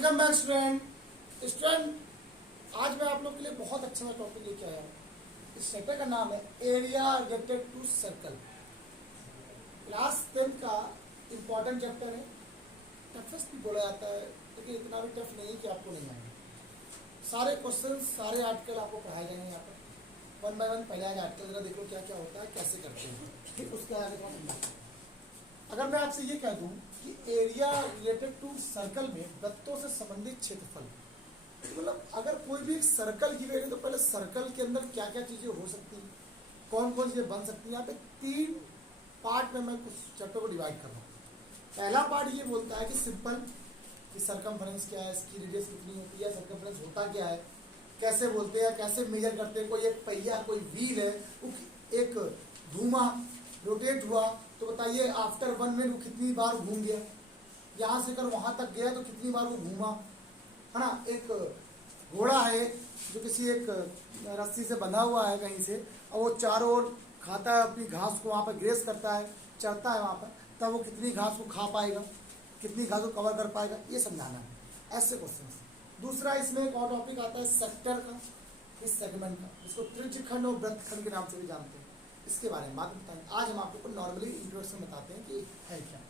Welcome back student. आज मैं आप लोग के लिए बहुत अच्छा सा टॉपिक लेके आया हूँ। इस चैप्टर का नाम है area related to circle. Class 10 का इम्पॉर्टेंट चैप्टर है। टफेस्ट भी बोला जाता है, लेकिन इतना भी टफ नहीं कि आपको नहीं आएगा। सारे क्वेश्चन, सारे आर्टिकल आपको पढ़ाए जाएंगे यहाँ पर वन बाय वन। पहले आज आर्टिकल जरा देखो क्या क्या होता है, कैसे करते हैं, फिर उसके आगे थोड़ा समझाते हैं। अगर मैं आपसे ये कह दूं कि एरिया रिलेटेड टू सर्कल में वृत्तों से संबंधित क्षेत्रफल, मतलब अगर कोई भी एक सर्कल की वैल्यू, तो पहले सर्कल के अंदर क्या क्या चीजें हो सकती हैं, कौन कौन चीजें बन सकती हैं। यहाँ पे 3 पार्ट में मैं कुछ चैप्टर को डिवाइड कर रहा हूँ। पहला पार्ट ये बोलता है कि सिंपल कि सर्कमफ्रेंस क्या है, इसकी रेडियस कितनी होती है, सर्कमफ्रेंस होता क्या है, कैसे बोलते हैं, कैसे मेजर करते हैं। कोई एक पहिया, कोई व्हील है, एक घूमा, रोटेट हुआ, तो बताइए आफ्टर 1 मिनट वो कितनी बार घूम गया, यहाँ से कर वहां तक गया तो कितनी बार वो घूमा, है ना। एक घोड़ा है जो किसी एक रस्सी से बंधा हुआ है कहीं से, और वो चारों ओर खाता है अपनी घास को, वहाँ पर ग्रेस करता है, चढ़ता है वहाँ पर, तब वो कितनी घास को खा पाएगा, कितनी घास को कवर कर पाएगा, ये समझाना है। ऐसे क्वेश्चन। दूसरा इसमें एक और टॉपिक आता है सेक्टर का, इस सेगमेंट का, इसको त्रिज्यखंड और वृत्तखंड के नाम से भी जानते हैं। इसके बारे में बात बताएंगे। आज हम आपको नॉर्मली इंट्रोडक्शन बताते हैं कि है क्या।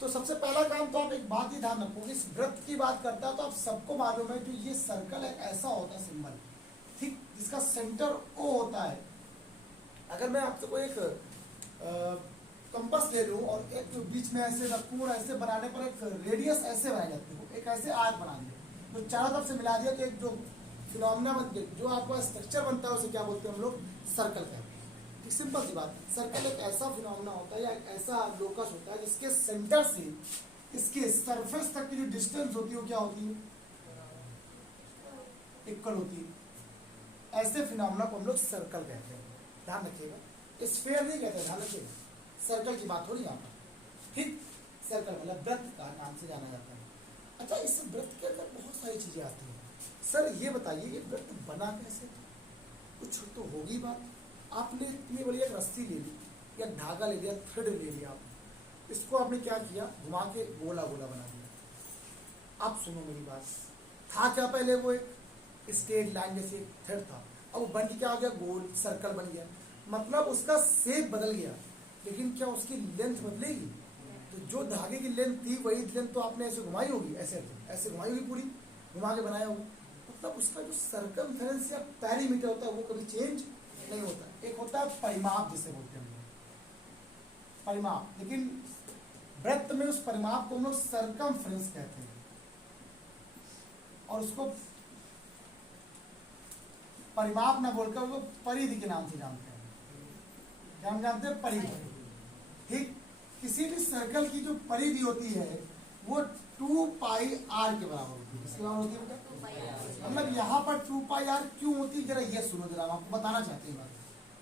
तो सबसे पहला काम तो आप एक बात ही ध्यान रखो, इस वृत्त की बात करता है तो आप सबको मालूम है कि ये सर्कल एक ऐसा होता है सिंबल, ठीक, जिसका सेंटर ओ होता है। अगर मैं आपसे कोई एक कंपास ले लूं और एक बीच में ऐसे रखूं और ऐसे बनाने पर एक रेडियस ऐसे बनाई जाती है, एक ऐसे आर्क बना दिया, तो चारों तरफ से मिला दिया, तो एक जो फिनोमिना बनती है, जो आपका स्ट्रक्चर बनता है, उसे क्या बोलते हैं हम लोग, सर्कल कहते हैं। सिंपल सी बात, सर्कल एक ऐसा फिनोमिना होता है या एक ऐसा लोकस होता है जिसके सेंटर से इसके सरफेस तक की जो डिस्टेंस होती है वो क्या होती है, इक्वल होती है। ऐसे फिनोमिना को हम लोग सर्कल कहते हैं। ध्यान रखिएगा, स्फीयर नहीं कहते, ध्यान रखिएगा, सर्कल की बात हो रही है यहाँ पर, ठीक। सर्कल मतलब वृत्त का नाम से जाना जाता है। अच्छा, इस वृत्त के अंदर बहुत सारी चीजें आती हैं। सर ये बताइए कि वृत्त बना कैसे, कुछ तो होगी बात। आपने इतनी बड़ी एक रस्सी ले ली या धागा ले लिया, थ्रेड ले लिया, आपने इसको आपने क्या किया, घुमा के गोला गोला बना दिया। अब सुनो मेरी बात, था क्या पहले वो एक स्ट्रेट लाइन जैसे थ्रेड था, अब वो बन के क्या हो गया, गोल सर्कल बन गया। मतलब उसका शेप बदल गया, लेकिन क्या उसकी लेंथ बदलेगी? तो जो धागे की लेंथ थी वही लेंथ तो आपने ऐसे घुमाई होगी, ऐसे ऐसे घुमाई होगी, पूरी घुमा के बनाया होगा। मतलब उसका जो सर्कमफेरेंस या पेरीमीटर होता है वो कभी चेंज नहीं होता। एक होता है परिमाप, जिसे बोलते हैं परिमाप, लेकिन वृत्त में उस परिमाप को हम लोग सर्कमफ्रेंस कहते हैं, और उसको परिमाप ना बोलकर उसको परिधि के नाम से जानते हैं। क्या हम जानते हैं, परिधि, ठीक। किसी भी सर्कल की जो परिधि होती है वो 2 पाई आर के बराबर होती है। किसके बराबर होती है बेटा? मतलब यहाँ पर 2 पाई आर क्यों होती है, जरा ये सुनो, जरा आपको बताना चाहते हैं।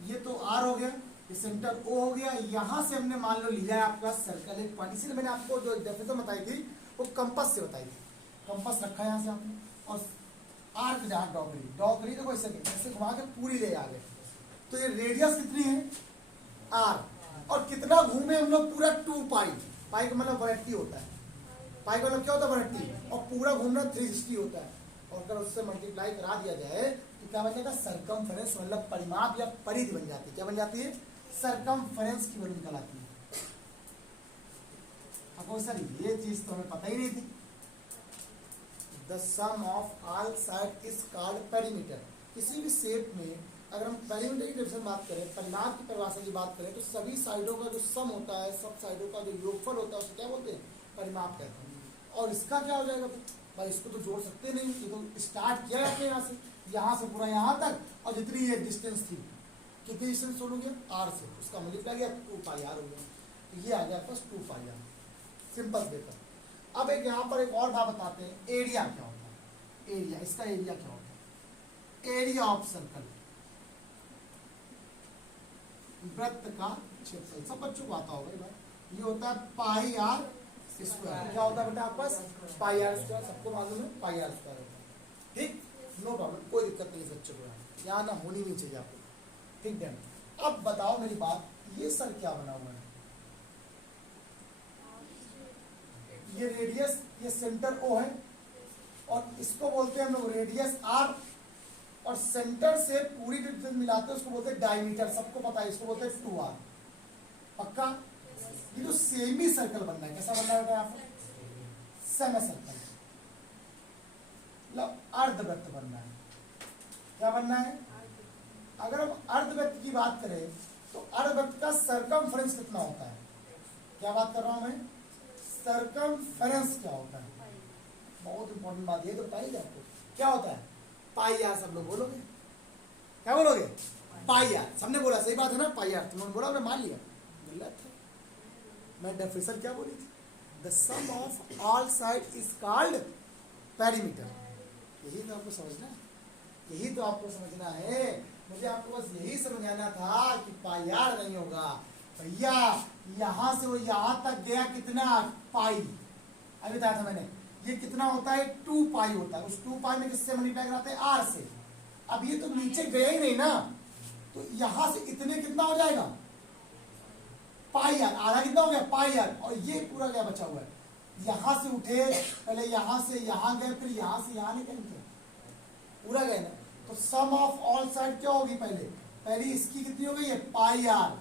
ये तो आर हो गया, ये सेंटर ओ हो गया, यहाँ से हमने मान लो लिया है आपका सर्कल एक पॉइंट। इसीलिए मैंने आपको जो डेफिनेशन बताई थी वो कंपास से बताई थी। कंपास रखा है यहाँ से आपने, और आर्क जहाँ ड्रॉ करी तो ऐसे घुमा के पूरी ले आ गए। तो ये रेडियस कितनी है, आर, और कितना घूमे हम लोग, पूरा 2 पाई। पाई का मतलब 180 होता है, पाई का मतलब क्या होता है, 180, और पूरा घूमना 360 होता है। और अगर उससे मल्टीप्लाई करा दिया जाए तो क्या बन जाएगा, सर्कमफेरेंस, मतलब परिमाप या परिधि बन जाती है। क्या बन जाती है, सर्कमफेरेंस की वैल्यू निकल आती है। आपको सर ये चीज तो हमें पता ही नहीं थी। The sum of all side is called perimeter. किसी भी शेप में अगर हम पेरीमीटर की डेफिनेशन बात करें, परिमाप की परिभाषा की बात करें, तो सभी साइडों का जो सम होता है, सब साइडों का जो योगफल होता है, उसे क्या बोलते हैं, परिमाप कहते हैं। और इसका क्या हो जाएगा भाई, इसको तो जोड़ सकते नहीं, तो स्टार्ट किया आपने यहाँ से पूरा यहाँ तक, और जितनी ये डिस्टेंस थी, कितनी डिस्टेंस हो गया, आर से, उसका मल्टीप्लाई किया 2 पाई आर हो गया। तो ये आ गया आपका 2 पाई आर, सिंपल देखा। अब एक यहाँ पर एक और बात बताते हैं, एरिया क्या होता है। एरिया, इसका एरिया क्या होता है, एरिया ऑफ सर्कल, वृत्त का क्षेत्रफल। सब बच्चों को आता होगा, ये होता है पाई आर स्क्वायर। क्या होता है बेटा आपके पास, पाई आर स्क्वायर, सबको मालूम है, पाई आर स्क्वायर होता है, ठीक। नो प्रॉब्लम, कोई दिक्कत नहीं है बच्चों को, यहाँ ना होनी नहीं चाहिए आपको, ठीक है। अब बताओ मेरी बात, ये सर क्या बना हुआ है, ये रेडियस, ये सेंटर ओ है, और इसको बोलते हैं हम लोग रेडियस आर, और सेंटर से पूरी डिस्टेंस मिलाते हैं उसको बोलते हैं डायमीटर, सबको पता है, इसको बोलते हैं 2r। पक्का? ये जो सेमी सर्कल बनना है, कैसा बनना है यहाँ पर? सेमी सर्कल, मतलब अर्धवृत्त बनना है। क्या बनना है? अगर हम अर्धवृत्त की बात करें तो अर्धवृत्त का सरकमफ्रेंस कितना होता है? क्या बात कर रहा हूं मैं? सरकमफ्रेंस क्या होता है? बहुत इंपॉर्टेंट बात, ये तो बताइए आपको क्या होता है। पाई आर, सब लोग बोलोगे? क्या बोलोगे? पाई आर। सबने बोला, सही बात है ना, पाई आर। तुमने बोला, मैं मान लिया, गलत है। मैं डेफिनेशन क्या बोली थी? The sum of all side is called perimeter. यही तो आपको समझना है, यही तो आपको समझना है। मुझे आपको बस यही समझाना था कि पाई आर नहीं होगा भैया। यहां से वो यहां तक गया, कितना? पाई। अभी बताया था मैंने, ये कितना होता है? 2 पाई होता है। उस 2 पाई में किससे मल्टीप्लाई कराते हैं? आर से। अब ये तो नीचे गया ही नहीं ना, तो यहां से इतने कितना हो जाएगा? पाई आर। आधा कितना हो गया? पाई आर। और ये पूरा क्या बचा हुआ है? यहां से उठे, पहले यहां से यहां गए, फिर यहां से यहां निकल गए, पूरा गए ना। तो सम ऑफ ऑल साइड क्या होगी? पहली इसकी कितनी हो गई है? पाई आर।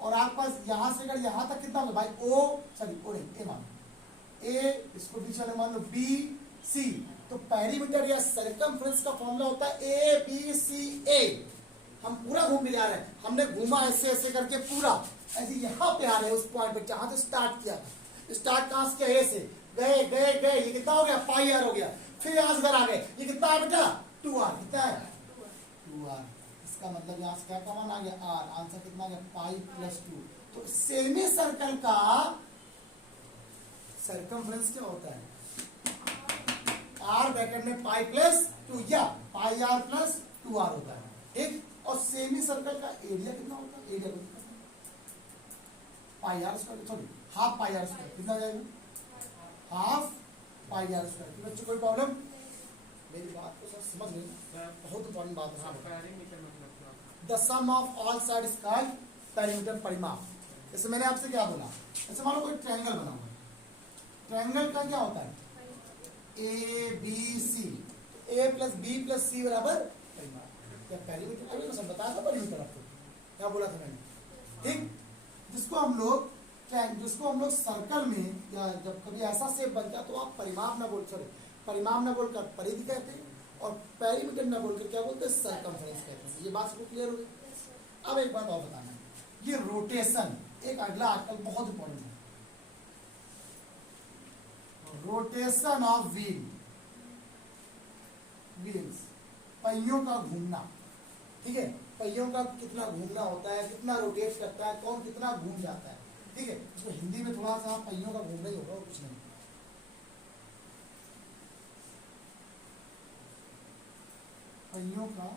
और आपके पास यहां से अगर यहां तक कितना होगा भाई? ओ नहीं, ए मान ए, इसको बीच वाले मान लो बी सी। तो पेरीमीटर या सर्कमफ्रेंस का फॉर्मूला होता है ए बी सी ए। हम पूरा घूम के जा रहे हैं, हमने घूमा ऐसे ऐसे करके पूरा, ऐसे यहाँ पे आ रहे हैं उस पॉइंट पे जहां से स्टार्ट किया था। स्टार्ट कहां से किया? ए से गए गए गए, ये कितना हो गया? पाई आर हो गया। फिर यहां से घर आ गए, ये कितना है बेटा? 2r। कितना है? 2r। इसका मतलब यहाँ से क्या का मान आ गया? आर। आंसर कितना आ गया? Pi plus 2। तो सेमी सर्कल का सरकमफ्रेंस क्या होता है? आर ब्रैकेट में पाई प्लस 2 या पाई आर प्लस 2r होता है, ठीक। और सेमी सर्कल का एरिया कितना होता है? Area pi r square, sorry half pi r square. कितना हो जाएगा? Half pi r square. बच्चों कोई प्रॉब्लम? मेरी बात को सर समझ लें, बहुत इंपॉर्टेंट बात है। The sum of all side is called perimeter, परिमाप। जैसे मैंने आपसे क्या बोला, जैसे मान लो कोई ट्रायंगल बना हुआ है, ट्रायंगल का क्या होता है? A B C. A plus B plus C बराबर परिमाप। क्या पेरीमीटर? अभी तो सब बताया था पेरीमीटर आपको, क्या बोला था मैंने, ठीक। जिसको हम लोग सर्कल में, या जब कभी ऐसा शेप बनता तो आप परिमाप ना बोलकर परिधि कहते हैं, और पेरीमीटर ना बोलकर क्या बोलते हैं? सर्कमफ्रेंस कहते हैं। ये बात सबको क्लियर हो गई? अब एक बात और बताना है, ये रोटेशन एक अगला आजकल बहुत इंपॉर्टेंट है, रोटेशन ऑफ व्हील्स, पहियों का घूमना, ठीक है। पहियों का कितना घूमना होता है, कितना रोटेट करता है, कौन कितना घूम जाता है, ठीक है। इसको हिंदी में थोड़ा सा पहियों का घूमना ही होगा और कुछ नहीं। पहियों का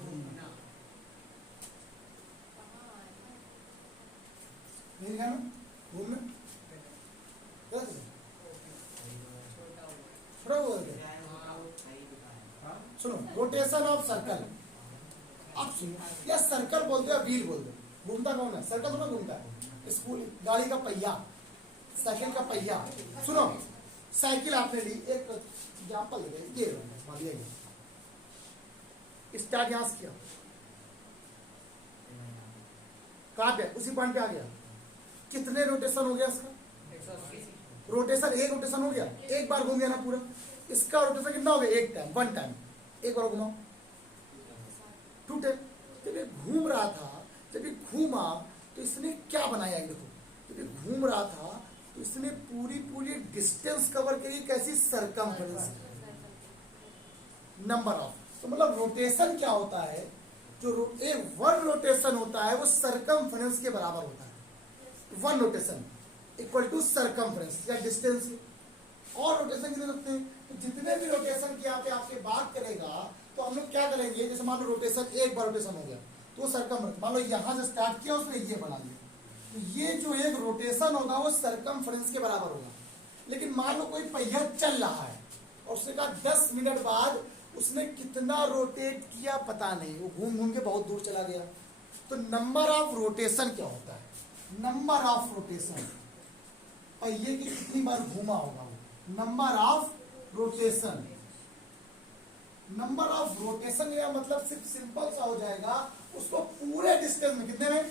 घूमना, मेरे ख्याल में घूमना सुनो, रोटेशन ऑफ सर्कल। अब सुनो, या सर्कल बोलते हो या व्हील बोलते हो, घूमता कौन है? सर्कल थोड़ा घूमता है। स्कूल गाड़ी का पहिया, साइकिल का पहिया। सुनो, साइकिल आपने ली, एक एग्जाम्पल ले रहे, ये स्टार्ट यहां से किया, कहां पे? उसी पॉइंट पे आ गया। कितने रोटेशन हो गया इसका? रोटेशन, एक रोटेशन हो गया, एक बार घूम गया ना पूरा। इसका रोटेशन कितना हो गया? एक टाइम, वन टाइम, एक बार घुमाओ, टू टाइम। जब ये घूम रहा था, जब ये घूमा तो इसने क्या बनाया? देखो, जब ये घूम रहा था तो इसने पूरी डिस्टेंस कवर करी, कैसी? Circumference, number of. तो मतलब रोटेशन क्या होता है? जो वन रोटेशन होता है वो सर्कमफ्रेंस के बराबर होता है। One rotation equal to circumference या डिस्टेंस। और रोटेशन कितने सकते हैं? तो जितने भी रोटेशन की पे आपके बात करेगा तो हम लोग क्या करेंगे, जैसे मान लो रोटेशन, एक बार रोटेशन हो गया तो सर्कमफ्रेंस, मान लो यहां से स्टार्ट किया उसने ये बना लिया, तो ये जो एक रोटेशन होगा वो सर्कमफ्रेंस के बराबर होगा। लेकिन मान लो कोई पहिया चल रहा है और उसने कहा 10 मिनट बाद उसने कितना रोटेट किया पता नहीं, वो घूम घूम के बहुत दूर चला गया। तो नंबर ऑफ रोटेशन क्या होता है? नंबर ऑफ रोटेशन, पहिए की कितनी बार घूमा होगा वो, number of rotation. Number of rotation या मतलब सिर्फ सिंपल सा हो जाएगा, उसको पूरे डिस्टेंस में कितने में,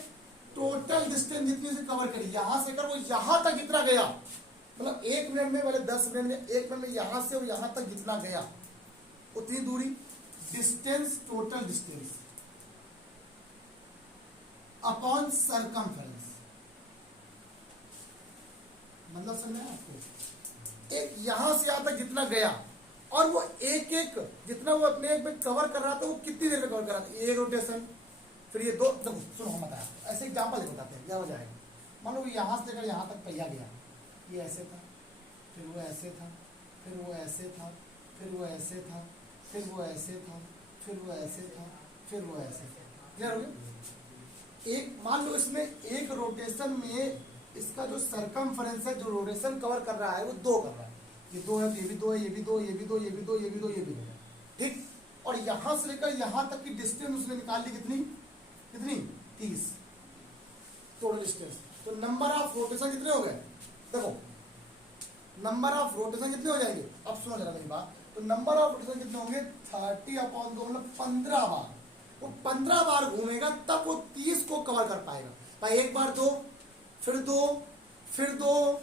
टोटल डिस्टेंस जितनी से कवर करी, यहां से कर वो यहां तक जितना गया, मतलब 1 मिनट में, पहले 10 मिनट में, 1 मिनट में यहां से और यहां तक जितना गया उतनी दूरी, distance, total distance upon circumference. मतलब समझ में आपको, एक यहां से यहां तक जितना गया और वो एक एक जितना वो अपने एक में कवर कर रहा था, वो कितनी देर में कवर कर रहा था, एक रोटेशन, फिर ये दो, देखो सुनो हम बताया, ऐसे एग्जांपल बताते हैं क्या हो जाएगा। मान लो यहां से लेकर यहां तक पहिया गया, ये ऐसे था, फिर वो ऐसे था, फिर वो ऐसे था, फिर वो ऐसे था, फिर वो ऐसे था, फिर वो ऐसे था, फिर वो ऐसे था। क्लियर हो गया। एक मान लो इसमें एक रोटेशन में इसका जो सरकमफेरेंस है, जो रोटेशन कवर कर रहा है, वो 2 कर रहा है, ये 2 है, ये भी 2 है, ये भी 2, ये भी 2, ये भी 2, ये भी 2, ये भी 2, ठीक। और यहां से लेकर यहां तक की डिस्टेंस उसने निकाल ली, कितनी कितनी 30 टोटल डिस्टेंस। तो नंबर ऑफ रोटेशन कितने हो गए, देखो नंबर ऑफ रोटेशन कितने हो जाएंगे, अब सुनो जरा मेरी बात। तो नंबर ऑफ रोटेशन कितने होंगे, 30/2, मतलब 15 बार। वो 15 बार घूमेगा तब वो 30 को कवर कर पाएगा। भाई एक बार 2, फिर 2, फिर 2,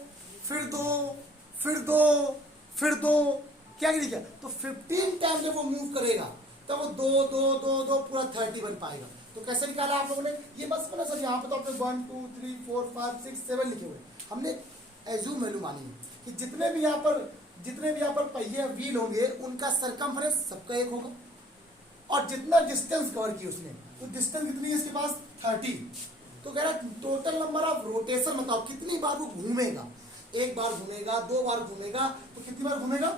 फिर 2, फिर 2, फिर 2, क्या क्या, तो 15 टाइम जब वो मूव करेगा तब वो 2 2 2 2 पूरा 30 बन पाएगा। तो कैसे निकाला आप लोगों ने, ये बस बना सर, यहाँ पे तो आपने 1 2 3 4 5 6 7 लिखे हुए, हमने एज्यूम वैल्यू मानी है कि जितने भी यहाँ पर पहिए व्हील होंगे उनका सरकमफेरेंस सबका एक होगा, और जितना डिस्टेंस कवर की उसने, तो डिस्टेंस कितनी है इसके पास, 30। तो कह रहा है टोटल नंबर ऑफ रोटेशन बताओ कितनी बार वो घूमेगा, 1 बार घूमेगा, 2 बार घूमेगा, तो कितनी बार घूमेगा,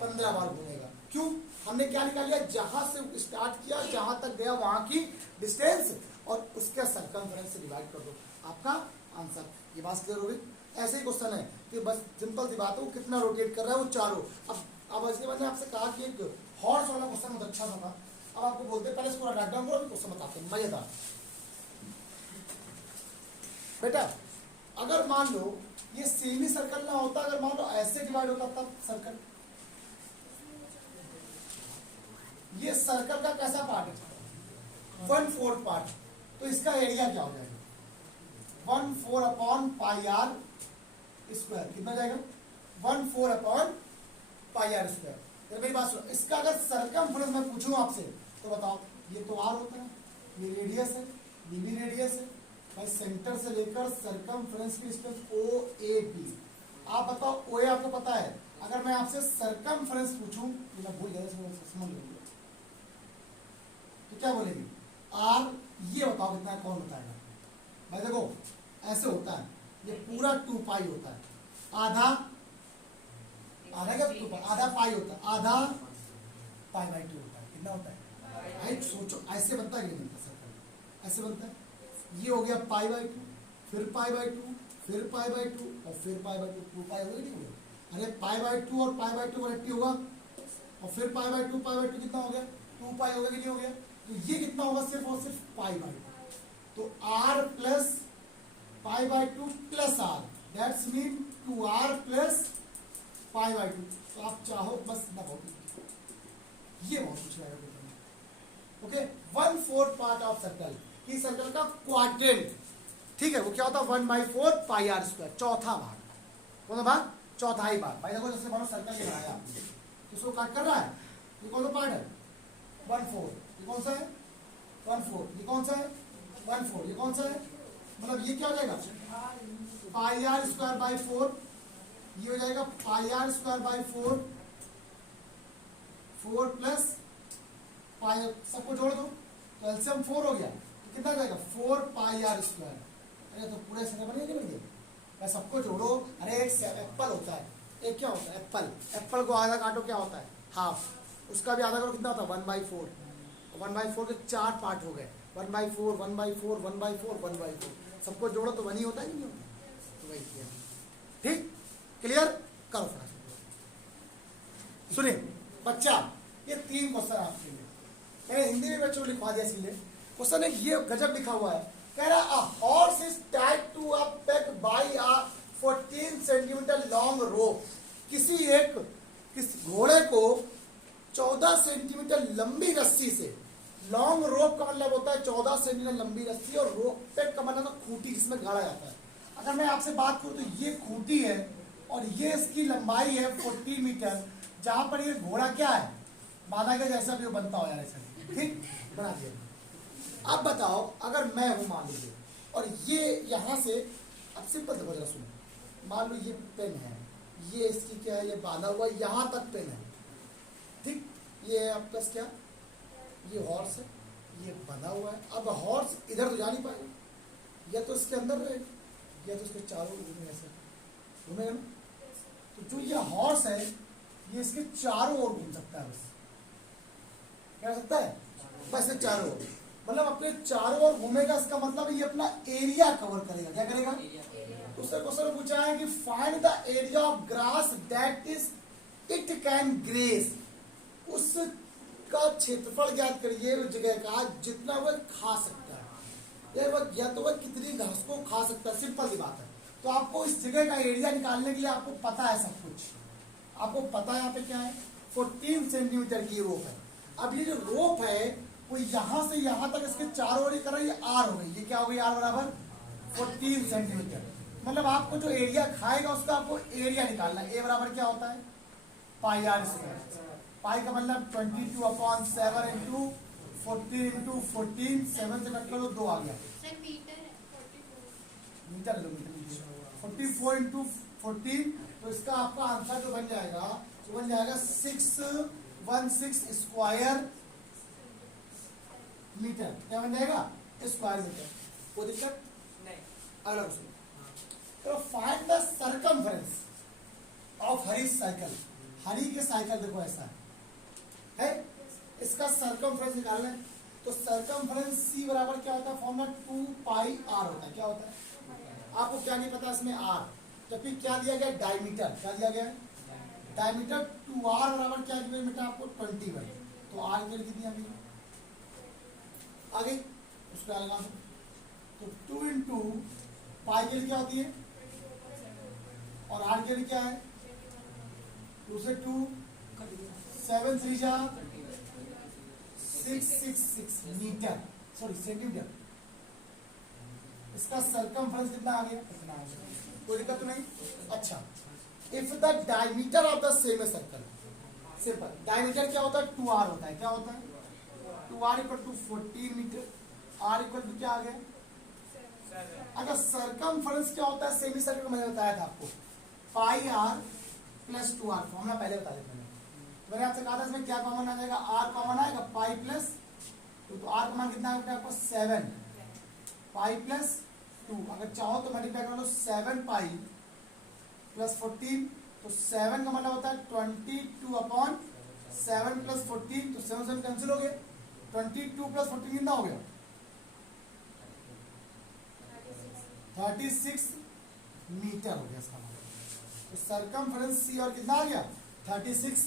15 बार घूमेगा। क्यों, हमने क्या निकाल लिया, जहां से स्टार्ट किया जहां तक गया वहां की डिस्टेंस और उसके सरकमफेरेंस से डिवाइड कर दो, आपका आंसर। ये बात क्लियर हो गई। ऐसे ही क्वेश्चन है कि बस सिंपल सी बात है, वो कितना रोटेट कर रहा है, वो चारों। अब इसके बाद मैंने आपसे कहा कि एक हॉर्स वाला क्वेश्चन बहुत अच्छा था। अब आपको बोलते पहले इसको राइट डाउन करो, क्वेश्चन बताते हैं मजेदार। बेटा अगर मान लो ये सेमी सर्कल ना होता, अगर मान लो ऐसे डिवाइड होता तब सर्कल, ये सर्कल का कैसा पार्ट है, 1/4 पार्ट, तो इसका एरिया क्या हो जाएगा, 1/4/πr स्क्वायर, कितना जाएगा, 1/4/πr²। मेरी बात सुनो, इसका अगर सरकमफेरेंस मैं पूछूं आपसे तो बताओ, ये तो आर होता है, ये रेडियस है, ये भी रेडियस है भाई, सेंटर से लेकर सरकमफेरेंस की डिस्टेंस OAB। आप बताओ OA आपको पता है, अगर मैं आपसे सरकमफेरेंस पूछूं, तो मैं भूल गया, समझ लो तो क्या बोलेंगे, आर, ये बताओ कितना कौन बताएगा भाई, देखो ऐसे होता है, ये पूरा 2π होता है, आधा क्या 2π, आधा पाई होता है, आधा π/2 होता है, कितना होता है भाई, सोचो ऐसे बनता है कि नहीं बनता सर्कल, ऐसे बनता है, ये हो गया π/2, फिर π/2, फिर π/2 और फिर π/2, 2π होगा नहीं होगा, अरे π/2 और π/2 कनेक्ट होगा, और फिर π/2 कितना हो गया, 2π होगा कि नहीं हो गया, तो ये कितना होगा, सिर्फ और सिर्फ π/2। तो r plus π/2 plus r, that's mean 2r plus π/2। तो आप चाहो बस ना, बहुत ये बहुत कुछ रहेगा। ओके, 1/4 पार्ट ऑफ सर्कल, की सर्कल का क्वाड्रेंट, ठीक है, वो क्या होता है, 1/4πr², चौथा भाग, कौन सा भाग, चौथाई भाग। भाई देखो जैसे मानो सर्कल के बनाया, इसको काट कर रहा है, ये कौन सा पार्ट है, 1/4, ये कौन सा है, 1/4, ये कौन सा है, 1/4, ये कौन सा है, मतलब ये क्या हो जाएगा, πr²/4, ये हो जाएगा πr²/4, 4 प्लस पाई, सबको जोड़ दो तो एलसीएम 4 हो गया, तो कितना जाएगा, 4πr²। अरे तो पूरे समय बने नहीं बन गए, सबको जोड़ो। अरे एक एप्पल होता है, एक क्या होता है, एप्पल को आधा काटो, क्या होता है, हाफ, उसका भी आधा करो, कितना होता है, 1/4, 1/4 के 4 पार्ट हो गए, 1/4 1/4 1/4 1/4, सबको जोड़ो तो 1 ही होता है, नहीं होता, तो वही किया, ठीक, क्लियर करो। सुनिए बच्चा, ये 3 क्वेश्चन आपके लिए, मैंने हिंदी में बच्चों को लिखवा दिया, इसलिए क्वेश्चन है, ये गजब लिखा हुआ है, कह रहा है horse is tied to a peg by a 14 centimetre long rope. किसी किस घोड़े को 14 सेंटीमीटर लंबी रस्सी से, लॉन्ग रोप का मतलब होता है 14 सेंटीमीटर लंबी रस्सी, और रोप पे का मतलब होता है खूंटी जिसमें गाड़ा जाता है। अगर मैं आपसे बात करूं तो ये खूंटी है और ये इसकी लंबाई है 40 मीटर, जहां पर ये घोड़ा क्या है बांधा गया, जैसा भी वो बनता हो यार ऐसा, ठीक बना दिया। अब बताओ अगर मैं हूं मान लीजिए, और ये यहां से, अब सिंपल देखो जरा सुनो, मान लो ये पेन है, ये इसकी क्या है, ये बांधा हुआ यहां तक पेन है, ठीक, ये है आपका क्या, ये हॉर्स है, ये बंधा हुआ है। अब हॉर्स इधर तो जा नहीं पाएगा, या तो इसके अंदर रहेगा या तो इसके चारों घूमे, ऐसे घूमेगा ना। तो जो ये हॉर्स है ये इसके चारों ओर घूम सकता है, बस क्या कर सकता है, बस ये चारों ओर, मतलब अपने चारों ओर घूमेगा, इसका मतलब ये अपना एरिया कवर करेगा। क्या करेगा, उससे क्वेश्चन पूछा है कि find the area of grass that is it can grace, उसका क्षेत्रफल ज्ञात करिए उस जगह का जितना वह खा सकता है, या तो वह कितनी घास को खा सकता है, सिंपल सी बात है। तो आपको इस जगह का एरिया निकालने के लिए आपको पता है सब कुछ, आपको पता है यहाँ पे क्या है, 14 सेंटीमीटर की रोप है। अब ये जो रोप है वो यहां से यहां तक इसके चारों ओर कर रही है, आर हो गई, ये क्या हो गई, आर बराबर 14 सेंटीमीटर। मतलब आपको जो एरिया खाएगा उसका आपको एरिया निकालना है। ए बराबर क्या होता है, पाई आर स्क्वायर, पाई का मतलब 22/7 इंटू 14 इंटू 14, 7 से कट करो 2 आ गया, मीटर लो, मीटर 44 इंटू 14, तो इसका आपका आंसर जो बन जाएगा, तो बन जाएगा 616 स्क्वायर मीटर। क्या बन जाएगा, स्क्वायर मीटर। कोई दिक्कत नहीं। अगला क्वेश्चन, तो find the circumference of Hari cycle, Hari के साइकिल देखो ऐसा है, इसका सर्कमफरेंस निकालना है। तो सर्कमफरेंस सी बराबर क्या होता है, फॉर्मूला 2 पाई आर होता है। क्या होता है, आपको क्या नहीं पता इसमें आर, जबकि क्या दिया गया, डायमीटर, क्या दिया गया, डायमीटर 2r बराबर क्या दिया बेटा आपको 20, तो आर की वैल्यू कितनी आ गई, आ गई, उसको लगा दो। तो 2 इंटू पाई की वैल्यू क्या होती है, और आर की वैल्यू क्या है, 2 से 2, 7 3 जा 666 मीटर, सॉरी सेंटीमीटर। इसका सर्कमफरेंस कितना आ गया, इतना आ गया, कोई दिक्कत तो नहीं। अच्छा, if the diameter of the same circle, simple, diameter क्या होता है, 2r होता है। क्या होता है, 2r equal to 14 metre, r equal to क्या आ गया, अगर सर्कमफरेंस क्या होता है, सेमी सर्कल मैंने बताया था आपको, पाई आर प्लस 2r, फॉर्मूला पहले बता देते हैं। मैंने आपसे कहा था इसमें क्या कॉमन आ जाएगा, r कॉमन आएगा, पाई प्लस 2, तो r का मान कितना है आपको 7, पाई प्लस 2, अगर चाहो तो मल्टीप्लाई कर लो 7 पाई प्लस 14, तो 7 का मतलब होता है 22/7 प्लस 14, तो 7 7 कैंसिल हो गए, 22 प्लस 14 कितना हो गया, 36 मीटर हो गया इसका मतलब। तो सर्कमफरेंस सी और कितना आ गया, 36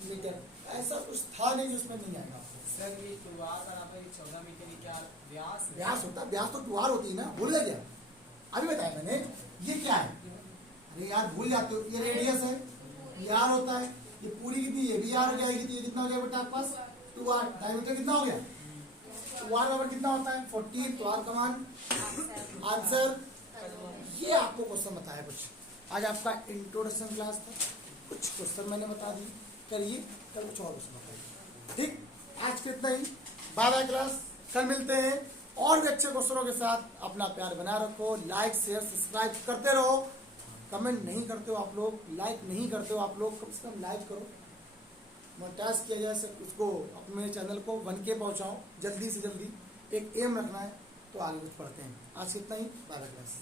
मीटर। ऐसा कुछ था नहीं जिसमें नहीं आएगा आपको। सर ये 14 मीटर की क्या व्यास है? व्यास होता है, व्यास तो 2r होती है ना, भूल गया क्या, अभी बताया मैंने। ये क्या है, अरे यार भूल जाते हो, ये रेडियस है, ये r होता है, ये पूरी कितनी, ये भी r हो जाएगी, तो ये कितना हो गया बेटा आपके पास 2r, डायमीटर कितना हो गया, 2r बराबर कितना होता है 14, तो r का मान आंसर। ये आपको क्वेश्चन बताया कुछ, आज आपका इंट्रोडक्शन क्लास था, कुछ क्वेश्चन मैंने बता दिए, करिए कल कुछ और क्वेश्चन बताइए, ठीक। आज के इतना ही, बाय क्लास, कल मिलते हैं और भी अच्छे क्वेश्चनों के साथ। अपना प्यार बना रखो, लाइक शेयर सब्सक्राइब करते रहो। कमेंट नहीं करते हो आप लोग, लाइक नहीं करते हो आप लोग, कम से कम लाइक करो, मोनेटाइज किया जाए सर उसको, अपने चैनल को 1K पहुंचाओ जल्दी से जल्दी, एक एम रखना है, तो आगे कुछ पढ़ते हैं। आज कितना ही, बाय क्लास।